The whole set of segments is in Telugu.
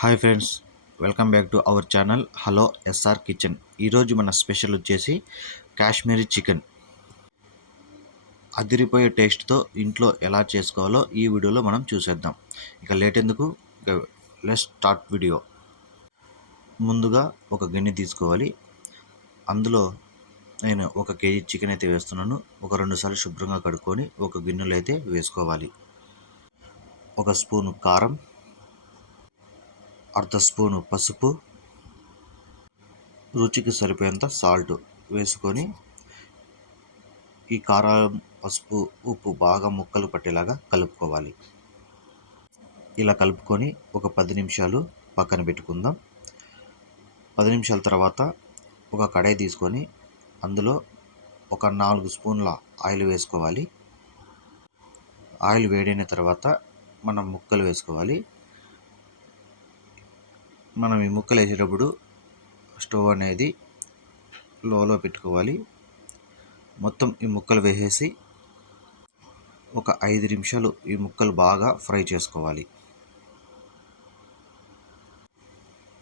Hi friends, welcome back to our channel hello SR kitchen. ఈరోజు మన స్పెషల్ వచ్చేసి కాశ్మీరీ చికెన్. అదిరిపోయే టేస్ట్తో ఇంట్లో ఎలా చేసుకోవాలో ఈ వీడియోలో మనం చూసేద్దాం. ఇక లేట్ ఎందుకు, ఇక లెట్స్ స్టార్ట్ వీడియో. ముందుగా ఒక గిన్నె తీసుకోవాలి. అందులో నేను 1 కేజీ చికెన్ అయితే వేస్తున్నాను. ఒక 2 సార్లు శుభ్రంగా కడుక్కొని ఒక గిన్నెలో అయితే వేసుకోవాలి. 1 స్పూను కారం, అర్ధ స్పూను పసుపు, రుచికి సరిపోయేంత సాల్ట్ వేసుకొని ఈ కారం, పసుపు, ఉప్పు బాగా ముక్కలు పట్టేలాగా కలుపుకోవాలి. ఇలా కలుపుకొని ఒక 10 నిమిషాలు పక్కన పెట్టుకుందాం. 10 నిమిషాల తర్వాత ఒక కడాయి తీసుకొని అందులో ఒక 4 స్పూన్ల ఆయిల్ వేసుకోవాలి. ఆయిల్ వేడైన తర్వాత మనం ముక్కలు వేసుకోవాలి. మనం ఈ ముక్కలు వేసేటప్పుడు స్టవ్ అనేది లోలో పెట్టుకోవాలి. మొత్తం ఈ ముక్కలు వేసేసి ఒక 5 నిమిషాలు ఈ ముక్కలు బాగా ఫ్రై చేసుకోవాలి.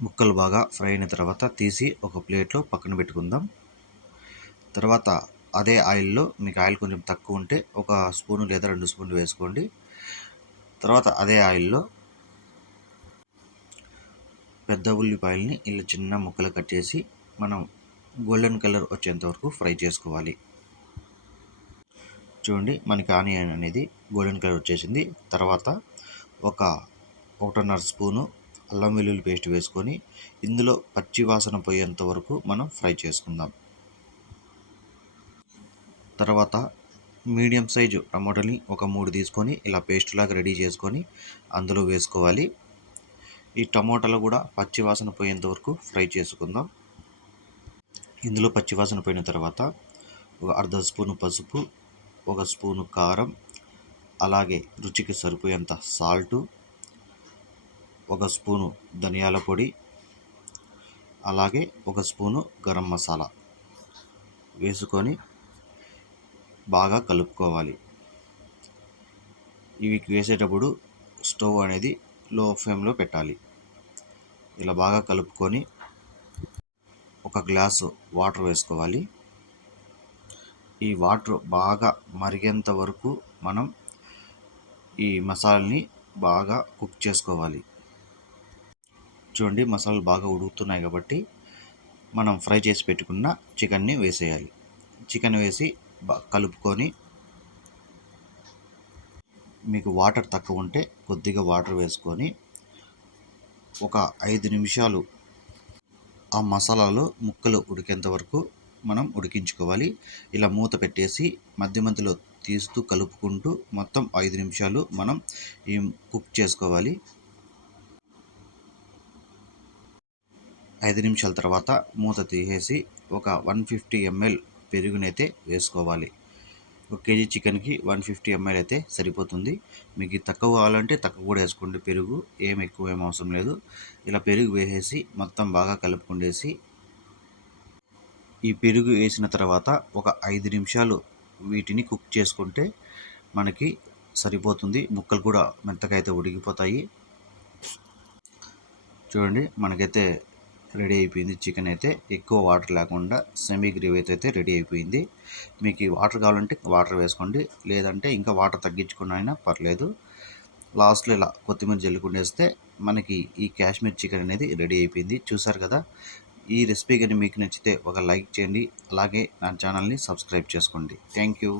ముక్కలు బాగా ఫ్రై అయిన తర్వాత తీసి ఒక ప్లేట్లో పక్కన పెట్టుకుందాం. తర్వాత అదే ఆయిల్లో, మీకు ఆయిల్ కొంచెం తక్కువ ఉంటే 1 స్పూను లేదా 2 స్పూన్లు వేసుకోండి. తర్వాత అదే ఆయిల్లో పెద్ద ఉల్లిపాయల్ని ఇలా చిన్న ముక్కలు కట్ చేసి మనం గోల్డెన్ కలర్ వచ్చేంత వరకు ఫ్రై చేసుకోవాలి. చూడండి, మనకి ఆనియన్ అనేది గోల్డెన్ కలర్ వచ్చేసింది. తర్వాత 1.5 స్పూను అల్లం వెల్లుల్లి పేస్ట్ వేసుకొని ఇందులో పచ్చి వాసన పోయేంత వరకు మనం ఫ్రై చేసుకుందాం. తర్వాత మీడియం సైజు టమాటోని ఒక 3 తీసుకొని ఇలా పేస్ట్ లాగా రెడీ చేసుకొని అందులో వేసుకోవాలి. ఈ టమాటాలు కూడా పచ్చి వాసన పోయేంత వరకు ఫ్రై చేసుకుందాం. ఇందులో పచ్చి వాసన పోయిన తర్వాత ఒక అర్ధ స్పూను పసుపు, 1 స్పూను కారం, అలాగే రుచికి సరిపోయేంత సాల్టు, 1 స్పూను ధనియాల పొడి, అలాగే 1 స్పూను గరం మసాలా వేసుకొని బాగా కలుపుకోవాలి. ఇవి వేసేటప్పుడు స్టవ్ అనేది లో ఫ్లేమ్లో పెట్టాలి. ఇలా బాగా కలుపుకొని 1 గ్లాసు వాటర్ వేసుకోవాలి. ఈ వాటర్ బాగా మరిగేంత వరకు మనం ఈ మసాలాని బాగా కుక్ చేసుకోవాలి. చూడండి, మసాలాలు బాగా ఉడుకుతున్నాయి కాబట్టి మనం ఫ్రై చేసి పెట్టుకున్న చికెన్ని వేసేయాలి. చికెన్ వేసి కలుపుకొని, మీకు వాటర్ తక్కువ ఉంటే కొద్దిగా వాటర్ వేసుకొని ఒక 5 నిమిషాలు ఆ మసాలాలో ముక్కలు ఉడికేంత వరకు మనం ఉడికించుకోవాలి. ఇలా మూత పెట్టేసి మధ్య మధ్యలో తీస్తూ కలుపుకుంటూ మొత్తం 5 నిమిషాలు మనం ఈ కుక్ చేసుకోవాలి. 5 నిమిషాల తర్వాత మూత తీసేసి ఒక 150 ml పెరుగునైతే వేసుకోవాలి. 1 కేజీ చికెన్కి 150 ml అయితే సరిపోతుంది. మీకు తక్కువ కావాలంటే తక్కువ కూడా వేసుకోండి. పెరుగు ఏం అవసరం లేదు. ఇలా పెరుగు వేసేసి మొత్తం బాగా కలుపుకుండేసి ఈ పెరుగు వేసిన తర్వాత ఒక 5 నిమిషాలు వీటిని కుక్ చేసుకుంటే మనకి సరిపోతుంది. ముక్కలు కూడా మెత్తగా అయితే ఉడికిపోతాయి. చూడండి, మనకైతే రెడీ అయిపోయింది. చికెన్ అయితే ఎక్కువ వాటర్ లేకుండా సెమీ గ్రేవీ అయితే రెడీ అయిపోయింది. మీకు ఈ వాటర్ కావాలంటే వాటర్ వేసుకోండి, లేదంటే ఇంకా వాటర్ తగ్గించుకున్న అయినా పర్లేదు. లాస్ట్లో ఇలా కొత్తిమీర జల్లుకుండేస్తే మనకి ఈ కాశ్మీర్ చికెన్ అనేది రెడీ అయిపోయింది. చూసారు కదా. ఈ రెసిపీ కానీ మీకు నచ్చితే ఒక లైక్ చేయండి, అలాగే నా ఛానల్ని సబ్స్క్రైబ్ చేసుకోండి. Thank you.